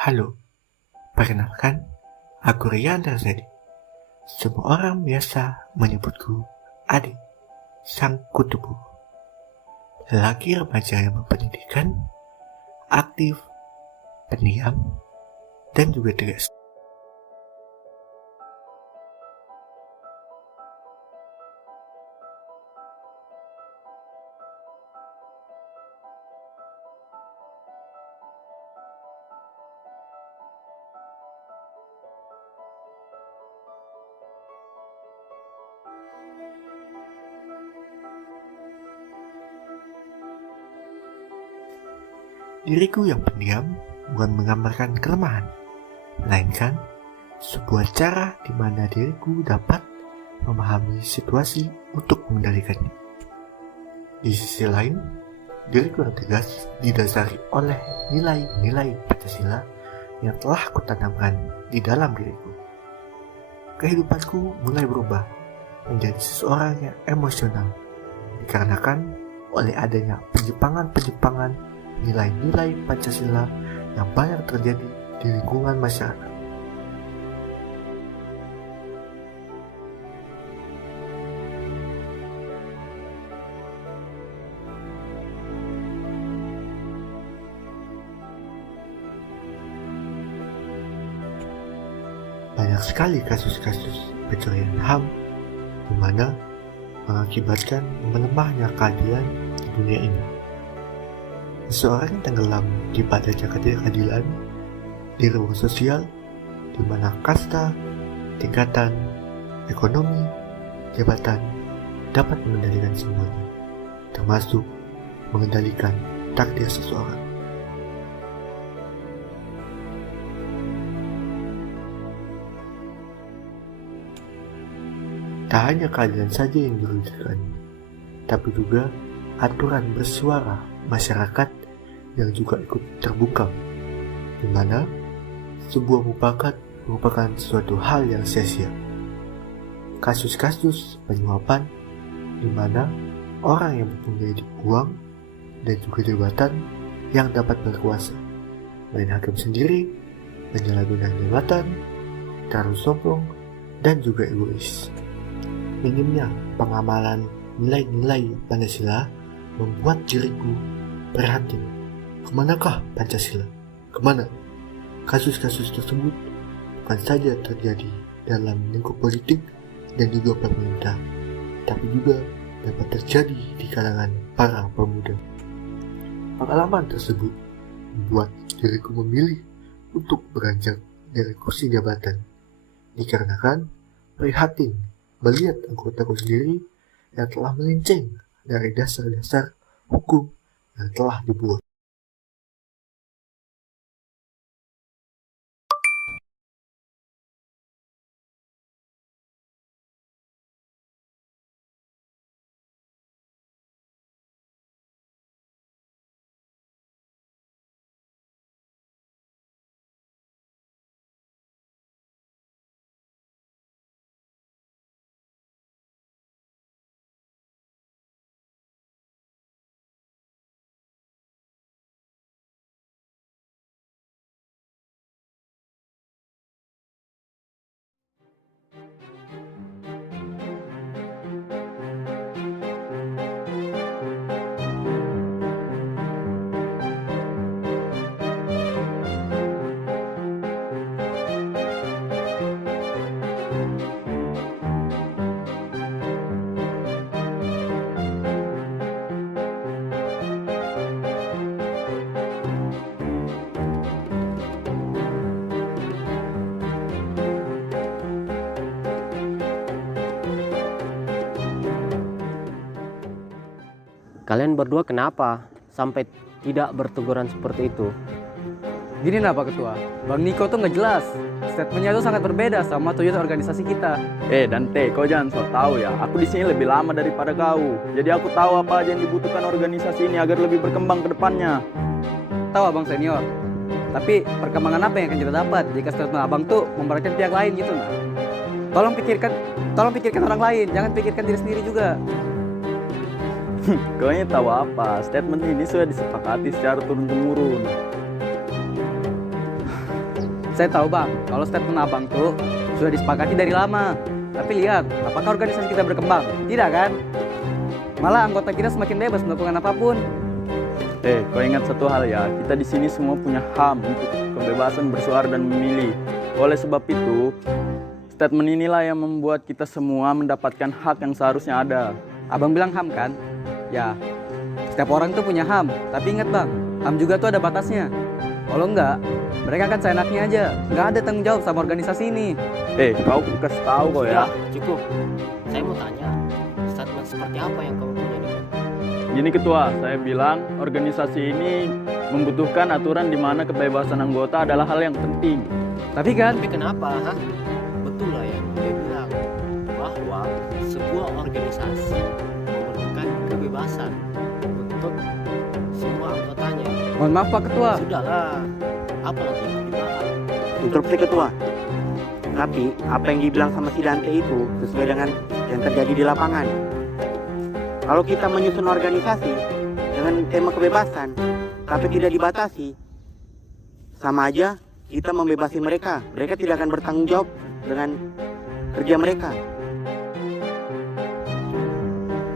Halo, perkenalkan, aku Rian Razadi. Semua orang biasa menyebutku Adik, sang kutubu. Lelaki remaja yang berpendidikan, aktif, pendiam, dan juga tegas. Diriku yang pendiam bukan menggambarkan kelemahan, melainkan sebuah cara di mana diriku dapat memahami situasi untuk mengendalikannya. Di sisi lain, diriku yang tegas didasari oleh nilai-nilai Pancasila yang telah kutanamkan di dalam diriku. Kehidupanku mulai berubah menjadi seseorang yang emosional dikarenakan oleh adanya penyimpangan-penyimpangan nilai-nilai Pancasila yang banyak terjadi di lingkungan masyarakat. Banyak sekali kasus-kasus pencurian HAM di mana mengakibatkan melemahnya keadilan di dunia ini. Seseorang yang tenggelam di padanya ketidakadilan di ruang sosial di mana kasta, tingkatan, ekonomi, jabatan dapat mengendalikan semuanya, termasuk mengendalikan takdir seseorang. Tak hanya keadilan saja yang dirugikan, tapi juga aturan bersuara masyarakat yang juga ikut terbungkam, di mana sebuah mufakat merupakan suatu hal yang sia-sia. Kasus-kasus penyuapan di mana orang yang mempunyai uang dan juga jabatan yang dapat berkuasa, main hakim sendiri, penyalahgunaan jabatan, terlalu sombong, dan juga egois. Minimnya pengamalan nilai-nilai Pancasila membuat diriku prihatin. Kemanakah Pancasila? Kemana? Kasus-kasus tersebut bukan saja terjadi dalam lingkup politik dan juga pemerintah, tapi juga dapat terjadi di kalangan para pemuda. Pengalaman tersebut membuat diriku memilih untuk beranjak dari kursi jabatan, dikarenakan prihatin melihat anggotaku sendiri yang telah melenceng dari dasar-dasar hukum yang telah dibuat. Kalian berdua kenapa sampai tidak berteguran seperti itu? Gini lah Pak Ketua, Bang Niko tuh nggak jelas. Statementnya tuh sangat berbeda sama tujuan organisasi kita. Dante, kau jangan so tahu ya. Aku di sini lebih lama daripada kau. Jadi aku tahu apa aja yang dibutuhkan organisasi ini agar lebih berkembang ke depannya. Tahu Abang senior. Tapi perkembangan apa yang akan kita dapat jika statement Abang tuh memperhatikan pihak lain gitu nah. Tolong pikirkan orang lain, jangan pikirkan diri sendiri juga. Kau ini tahu apa? Statement ini sudah disepakati secara turun-temurun. Saya tahu bang, kalau statement abang tuh sudah disepakati dari lama. Tapi lihat, apakah organisasi kita berkembang? Tidak kan? Malah anggota kita semakin bebas melakukan apapun. Kau ingat satu hal ya, kita di sini semua punya HAM untuk kebebasan bersuara dan memilih. Oleh sebab itu, statement inilah yang membuat kita semua mendapatkan hak yang seharusnya ada. Abang bilang HAM kan? Ya, setiap orang tuh punya HAM. Tapi ingat bang, HAM juga tuh ada batasnya. Kalau enggak, mereka akan seenaknya aja. Nggak ada tanggung jawab sama organisasi ini. Kau kasih tahu kau ya. Sudah, cukup. Saya mau tanya, statement seperti apa yang kamu punya nih? Gini ketua, saya bilang organisasi ini membutuhkan aturan di mana kebebasan anggota adalah hal yang penting. Tapi kan, Tapi kenapa? Betul lah yang dia bilang bahwa sebuah organisasi memerlukan kebebasan untuk semua anggotanya. mohon maaf Pak Ketua. Sudahlah, apa lagi yang mau dibahas? Interupsi ketua. Tapi apa yang dibilang sama si Dante itu sesuai dengan yang terjadi di lapangan. Kalau kita menyusun organisasi dengan tema kebebasan, tapi tidak dibatasi, sama aja kita membebasi mereka. Mereka tidak akan bertanggung jawab dengan kerja mereka.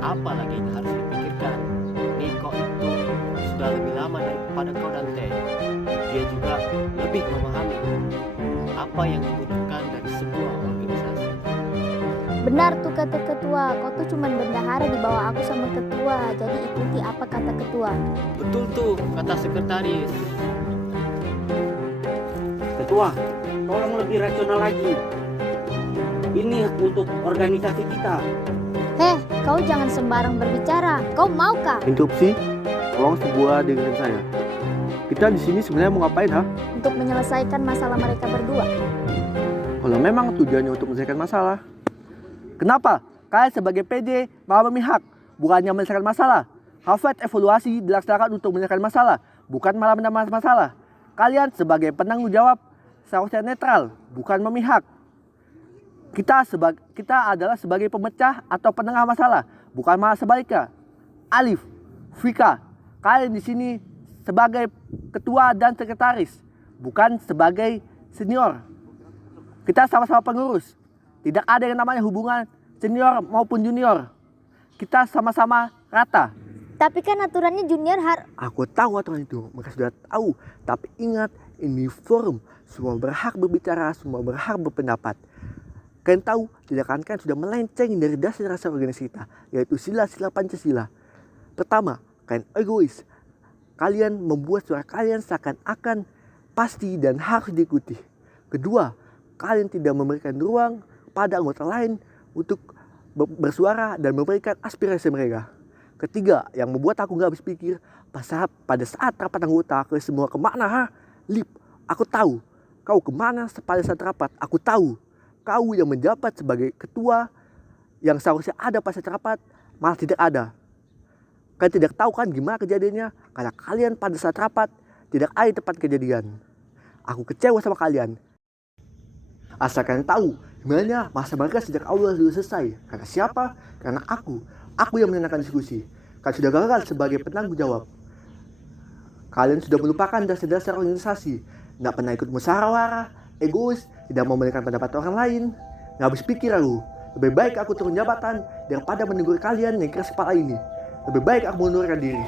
Apa lagi yang harus dipikirkan? Niko itu sudah lebih lama daripada kau Dante. Dia juga lebih memahami apa yang dibutuhkan dari sebuah organisasi. Benar tuh kata ketua, kau tuh cuman bendahara di bawah aku sama ketua, jadi ikuti apa kata ketua. Betul tuh kata sekretaris. Ketua, tolong lebih rasional lagi. Ini untuk organisasi kita. Kau jangan sembarang berbicara, kau mau kah? Interupsi, tolong sebuah dengan saya. Kita di sini sebenarnya mau ngapain, Untuk menyelesaikan masalah mereka berdua. Kalau memang tujuannya untuk menyelesaikan masalah, kenapa kalian sebagai PD malah memihak, bukannya menyelesaikan masalah? Harvard evaluasi dilaksanakan untuk menyelesaikan masalah, bukan malah menambah masalah. Kalian sebagai penanggung jawab seharusnya netral, bukan memihak. Kita adalah sebagai pemecah atau penengah masalah, bukan malah sebaliknya. Alif, Vika, kalian di sini sebagai ketua dan sekretaris, bukan sebagai senior. Kita sama-sama pengurus. Tidak ada yang namanya hubungan senior maupun junior. Kita sama-sama rata. Tapi kan aturannya junior Aku tahu aturan itu, mereka sudah tahu. Tapi ingat, ini forum. Semua berhak berbicara, semua berhak berpendapat. Kalian tahu, tindakan kalian sudah melenceng dari dasar-dasar organisasi kita, yaitu sila-sila Pancasila. Pertama, kalian egois. Kalian membuat suara kalian seakan-akan pasti dan harus diikuti. Kedua, kalian tidak memberikan ruang pada anggota lain untuk bersuara dan memberikan aspirasi mereka. Ketiga, yang membuat aku gak habis pikir, pada saat rapat anggota ke semua kemana, Lip, aku tahu. Kau kemana pada saat rapat, aku tahu. Kau yang menjabat sebagai ketua yang seharusnya ada pada saat rapat, malah tidak ada. Kalian tidak tahu kan gimana kejadiannya, karena kalian pada saat rapat tidak ada di tempat kejadian. Aku kecewa sama kalian. Asal kalian tahu, sebenarnya masa mereka sejak awal sudah selesai. Karena siapa? Karena aku yang menenangkan diskusi. Kalian sudah gagal sebagai penanggung jawab. Kalian sudah melupakan dasar-dasar organisasi. Nggak pernah ikut musyawarah, egois, tidak mau mendengarkan pendapat orang lain. Nggak habis pikir aku. Lebih baik aku turun jabatan daripada menegur kalian yang keras kepala ini. Lebih baik aku mengundurkan diri.